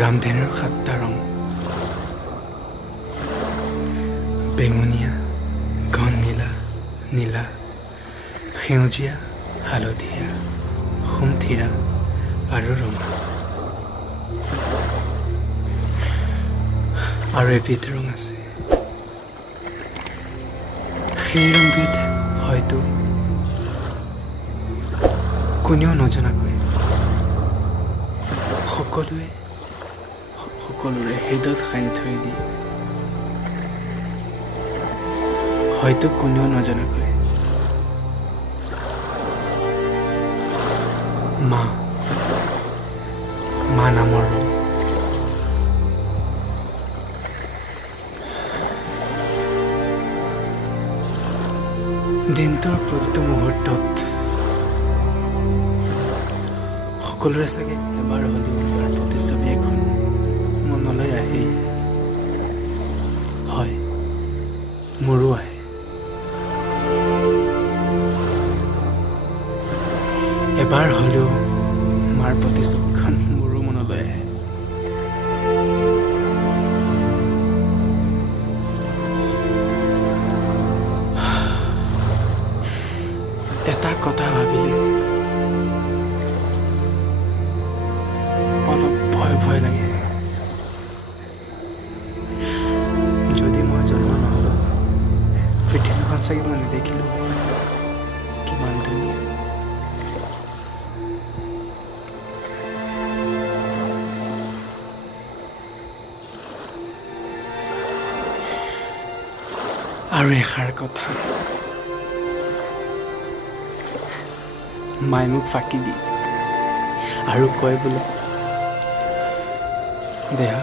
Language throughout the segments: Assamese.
ৰামধেনুৰ 7টা ৰং, বেঙুনীয়া, ঘন নীলা, নীলা, সেউজীয়া, হালধীয়া, সুমথিৰা আৰু ৰঙা। আৰু এবিধ ৰং আছে, সেই ৰংবিধ হয়তো কোনেও নজনাকৈ সকলোৰে হৃদয়ত সানি থৈ দিয়ে। হয়তো কোনেও নজনাকৈ মা নামৰ ৰং। দিনটোৰ প্ৰতিটো মুহূৰ্তত সকলোৰে চাগে এবাৰ হ'লেও ইয়াৰ প্ৰতিচ্ছবি এখন মনলৈ আহেই। হয়, মোৰো আহে। এবাৰ হ'লেও মাৰ প্ৰতিচ্ছবিখন মোৰো মনলৈ আহে। এটা কথা ভাবিলে অলপ ভয় লাগে। যদি মই জন্ম নহ'লো, পৃথিৱীখন চাগে মই নেদেখিলোঁ হয়। কিমান ধুনীয়া। আৰু এষাৰ কথা, মায়ে মোক ফাঁকি দিয়ে আৰু কয় বোলে, দেহা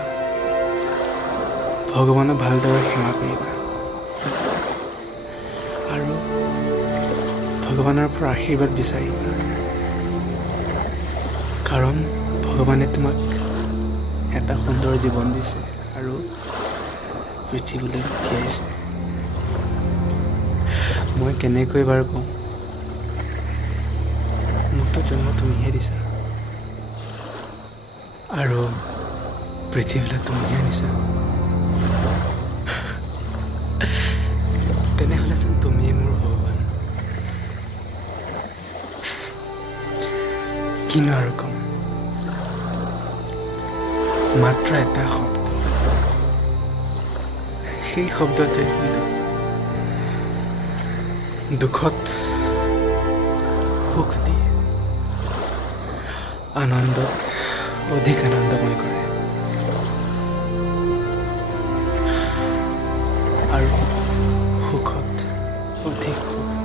ভগৱানক ভালদৰে সেৱা কৰিবা আৰু ভগৱানৰ পৰা আশীৰ্বাদ বিচাৰিবা, কাৰণ ভগৱানে তোমাক এটা সুন্দৰ জীৱন দিছে আৰু পৃথিৱীলৈ পঠিয়াইছে। মই কেনেকৈ বাৰু কওঁ, মোকতো জন্ম তুমিহে দিছা আৰু পৃথিৱীলৈ তুমিহে আনিছা। তেনেহ'লেচোন তুমিয়ে মোৰ ভগৱান। কিনো আৰু কম, মাত্ৰ এটা শব্দ, সেই শব্দটোৱে কিন্তু দুখত সুখ দিয়ে, আনন্দত অধিক আনন্দময় কৰে আৰু সুখত অধিক সুখ দিয়ে।